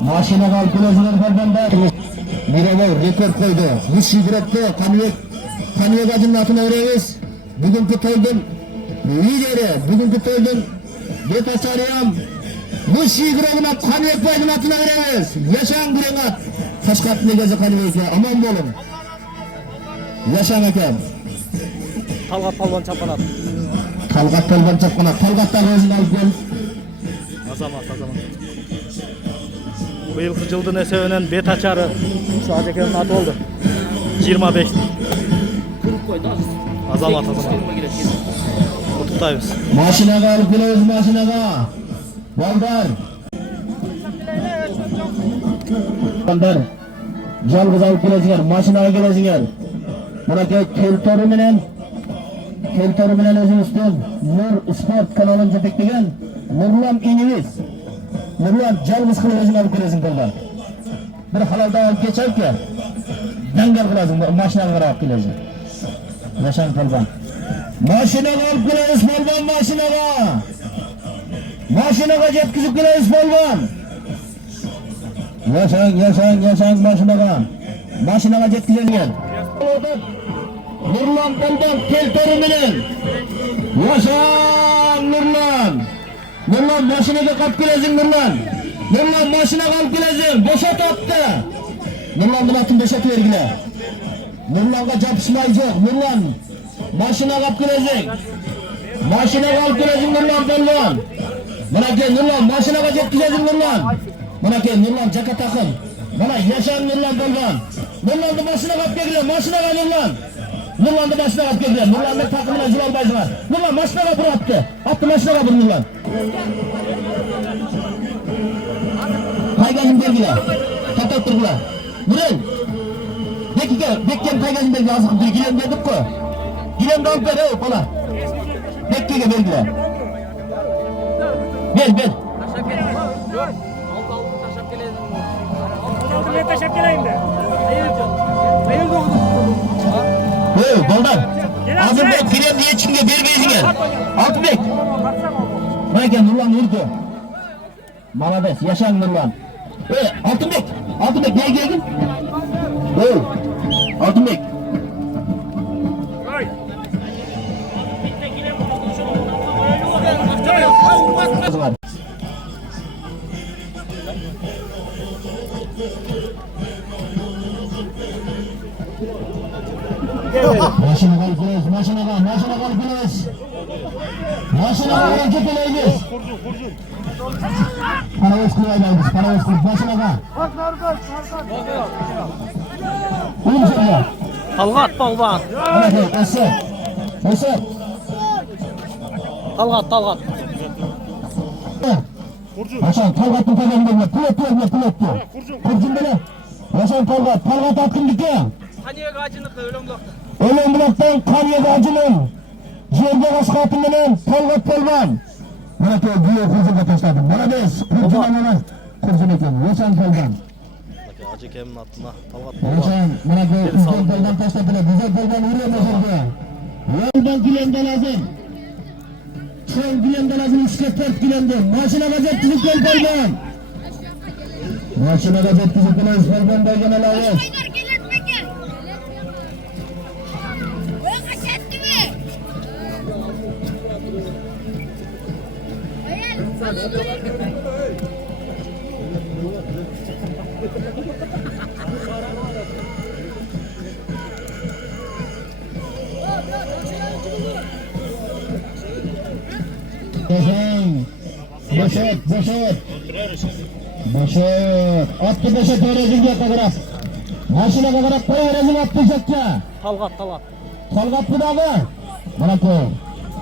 Maşina kalp kulesinin kalbinde Mirabov rekord koydu. 100 şidretli Kaniyek acının atına öğreyiz. Bugünkü toydun lideri, bugünkü toydun Betaçarıyam. Bu şidretine Kaniyek baydın atına öğreyiz. Yaşan Gürenat. Kaşkatlı gezi Kaniyek'e aman bolun. Yaşan ekem. Talgat Palvan çapkanat. Talgat Palvan çapkanat. Talgat'tan özünü alıp gel. Azamat. Bu yılkı жылдын эсебинен бет ачары şu Ajeke'nin atı oldu. 25. Azamat. Tuttayız. Maşinaga alıp geliyoruz maşinaga. Bandar. Jalgız alıp gelesinger. Maşinaga gelesinger. Buradaki keltori menen özümüzden Nur Sport kanalını jetekleyen Nurlan inimiz. Nurlan jalgız kılıp özüň alıp gelesiň koldan. Bir halalda alıp geçerki dangal kılasың, maşinaga karap gelesiň. Yaşan koldan. Maşinaga alıp gelesiz polban maşinaga. Maşinaga jetkizip gelesiz polban. Yaşan maşinaga. Maşinaga jetkizesiňer. Nurlan polban keltori menen. Yaşan Nurlan. Nurlan maşinaga kap gelesiň Nurlan. Nurlan maşinaga alıp gelesiň. Boşat attı. Nurlan atın boşat vergile. Nurlan'a japışmay yok. Nurlan maşinaga kap gelesiň. Maşinaga alıp gelesiň Nurlan polban. Mana ke Nurlan maşinaga jetkizesiň Nurlan. Mana ke Nurlan jaka takın. Mana yaşan Nurlan polban. Nurlan'ı maşinaga kap geldiler. Maşinaga Nurlan. Nurlan'ı maşinaga kap geldiler. Nurlan'ın takımına jul albaydılar. Nurlan maşinaga bir attı. Attı maşinaga bir Nurlan. Kaygazın belgiler. Tatak durgular. Nurlan. Bekken kaygazın belgiler. Azık bir gilen verdik ko. Gilen de alıp ver ey pola. Bekkege belgiler. Ver. Ben taşıp geleyim de. Hayır doğdu. Hey Doldan. Azırbek giren diye çinge vermeyiz gel. Altınbek. Bırakın Nurlan vurdu. Malades yaşan Nurlan. Hey Altınbek neye geldin? Hey Altınbek. Maşinaga alıp gelesiz, maşinaga alıp gelesiz. Maşinaga hareket eleyiniz. Paravuz kuvaylayınız, maşinaga. Uyum söyle. Talgat Palvan. Hadi Esef. Talgat. Hasan Talgat'ın takımında pület. Kurcun beni. Hasan Talgat atkın diken. Kaniyek ağacınıkı Ölüm bloktan Kaniyek ağacının Жерде kaskatı menen Talgat polban. Mana ki büyük kurcunga taşladım. Malades kurcun eken. Yaşan polban. Ajeke'nin atına Talgat Yaşan mana ki kurcun polban taşladılar. Güzel polban vuruyor mesajda. Yoldan gülende lazım. Çoğun gülende lazım. 3-4 gülende. Maşina gazet tüzük gel polban. Maşina gazet tüzük gel polban baygana lazım. Boşet. Attı boşet öğrezince kagraf. Maşina kagraf koy öğrezin attı çekçe. Talgat. Talgat bu dağı. Bana koy.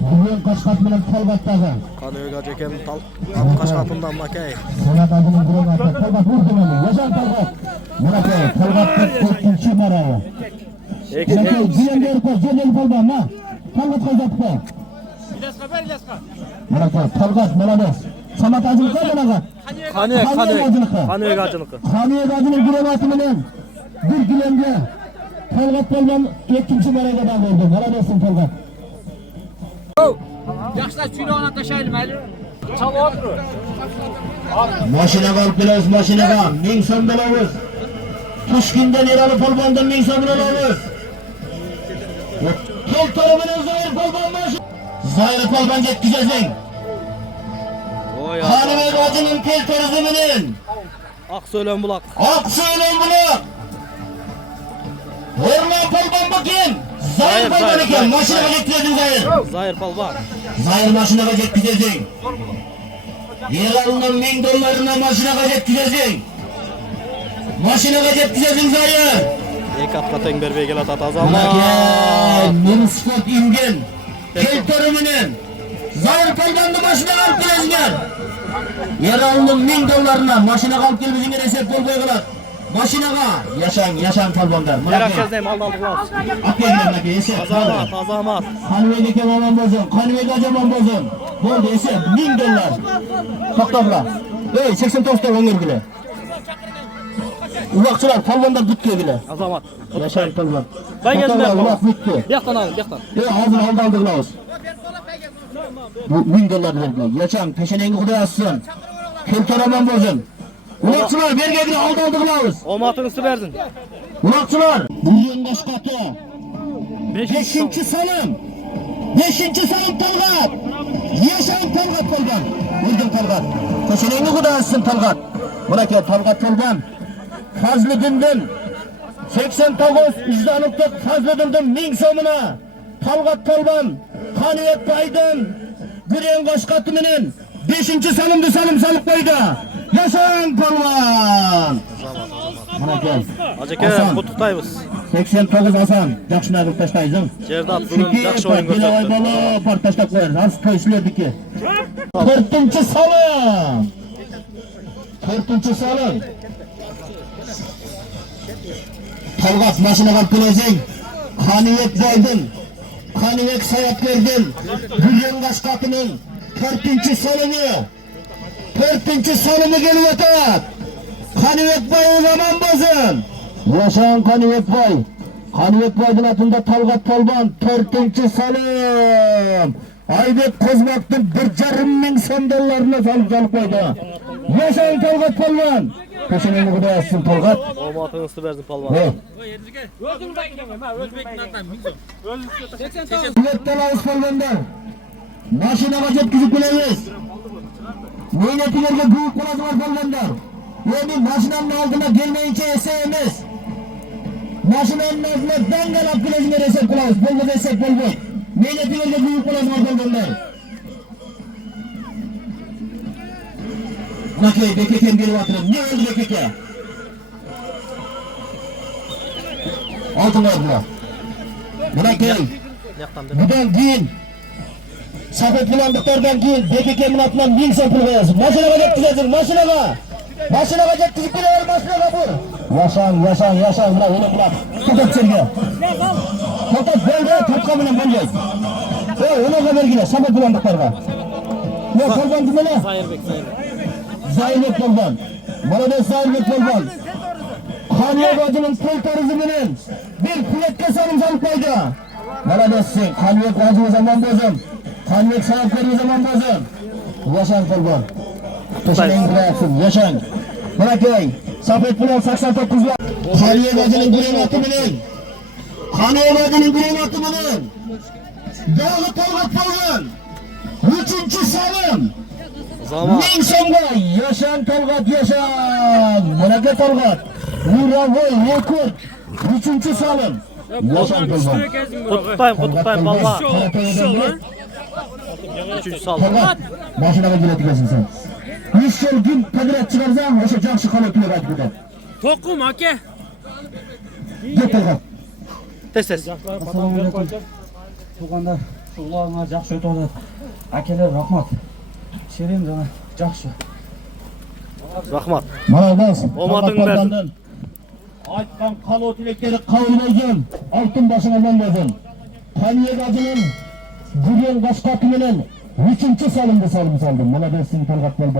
Bugün kaşkat menen Talgat dağı. Kaniyek Ajeke'nin kaşkatından makay. Sonat adının buraya attı. Talgat vurdu beni. Yaşan Talgat. Bana koy. Talgat tekilçi marağı. Bana koy. Gülen de koy. Gülen polban ma. Talgat koy zaptı. İlaska. Bana koy. Talgat malades. Samat acılıkı bana. Kaniyek ağacınıkı. Kaniyek ağacının gülevatı menen bir gülemde Talgat polban ikinci marağa da oldu. Malades Talgat. Yaşlar çürüğüne taşıyalım hadi. Çal otur. Mashinaga olib kelamiz, mashinaga. 1000 so'm beramiz. Toshkentdan Erali polvondan 1000 so'm olamiz. Keltiri bilan Zoir polvon mashina. Zoir polvon yetkazing. Oy Qanibek hojining keltirisi bilan. Aqso'lan buloq. Oqso'lan buloq. O'rmon polvon bukin. Zoir polvon ekan, mashinaga yetkazing Zoir. Zoir polvon. Zoir mashinaga yetkazing. Eralning 1000 dollarini mashinaga yetkazing. Mashinaga yetkazing Zoir. Ekatqa teng berbey kelatadi Azamat. Mana Munsifat ingan keltiri bilan Zoir polvonni mashinaga olib kelinglar. Eralning 1000 dollarini mashinaga olib kelishingga resep qo'l qo'yinglar. Mashinaga yashang polvonlar. Merakkezdayım aldı qilamiz. Akanglar aka esep. Azamat. Qanibek aka omon bo'lsin, Qanibek aka omon bo'lsin. Bo'ldi esep 1000 dollar. To'xtablar. Ey 89 ta o'ngirgilar. Uloqchilar polvonlar bitkigilar. Azamat. Yashang polvon. Ben geldim. Uloq bitdi. Yoqdan alayım, yoqdan. Ey hozir oldiqlar. Bu 1000 dollar berdilar. Yashang, peshanangi xudo assin. Keltiraman bo'lsin. Uloqchilar bergagina oldiqlar. Omatınızı verdin. Uloqchilar, bu yengash qoti. 5-chi salim. 5-chi salim Talg'at. Yashang Talg'at polvon. O'lgan Talg'at. Peshanangi xudo assin Talg'at. Mana kel Talg'at polvon. Fazliddindan 89 izlanibdi Fazliddindan 1000 so'mini Talg'at polvon Qaniyat Baydan Guren qo'shqati bilan 5-chi salimni salim solib qo'ydi. Yashang polvon. Mana kel. Ajaka qutuqtaymiz. 89 Hasan. Yaxshi nag'ib tashlaysiz. Sherdat bugun yaxshi o'yin ko'rsatdi. Bola par tashlab qo'yar. Az qo'yishlardiki. 4-chi salim. 4-chi salim. Talg'at mashinaga olib kelasing. Qaniyat Boydin, Qaniyat Sayatberdim, Gulen Qo'shqatining 4-chi salimi. 4-chi salimi kelyapti. Qaniyat Boy zamon bo'lsin. Yashang Qaniyat Boy. Qaniyat Boyning atında Talg'at polvon 4-chi salim. Aybek Qo'zmoqning 1,5 ming so'm dollarini solib qo'ydi. Yashang Talg'at polvon. Peshanangi xudo assin Talg'at. Omatınızı verdin polvon. Talg'at polvonlar. Mashinaga yetkazib kelamiz. Mehnatlarga guvoh bo'ladigan polvonlar. Endi mashinaning oldina kelmayincha esa emas. Mashinaning oldina dangalab kelishga resep qilamiz. Bo'ldi resep bo'ldi. Mehnatlarga guvoh bo'ladigan polvonlar. Nakay bekeken beryapti. Ne oldu bekeke? Altınlar bular. Nakay. Bundan keyin Safet bilanlıklardan keyin bekeke minatından 1000 so'm pul qo'yasiz. Mashinaga yetkazasiz, mashinaga. Mashinaga yetkazib kelaver, mashinaga bu. Yashang, mana o'lim bular. To'xtat serga. To'xtat bo'ldi, to'xtatqa bilan bo'lmaydi. Ey, ularga bergila, Safet bilanlıklarga. Ne polvon kimlar? Zoirbek polvon. Молодец Zoirbek polvon. Qaniyat hojining keltirisi bilan bir platga solib qo'ydi. Молодец sen. Qaniyat hoji zamon bo'lsin. Qaniyat Sayatberdim zamon bo'lsin. Yashang polvon. Peshanangi qilyapsiz. Yashang. Mana ko'y. Safet bilan 89 lar. Qaniyat hojining gurenoti bilan. Qaniyat hojining gurenoti bilan. Dog'i Talg'at polvon. 3-chi salim. Zaman. 1000 so'mga yashang Talg'at yashang. Mana Talg'at. Muravoy rekord. 3-chi salim. Yashang polvon. Qutuqtayım polvon. 3-cü salim. Talg'at mashinaga keladigansan sen. 3 yil kun qadrat chiqarsang o'sha yaxshi holat bo'ladi burada. To'qim aka. Gel Talg'at. Tez. Assalomu alaykum. Tug'anda ularga yaxshi o'tadi. Akalar rahmat. Sherim jana yaxshi. Rahmat. Молодец. Omading bersin. Aytgan qalov tilaklari qabul bo'lsin. Oltin boshing omon bo'lsin. Qaniyat hojining Guren Qo'shqati bilan 3-chi salimda soldim. Молодец Talg'at polvon.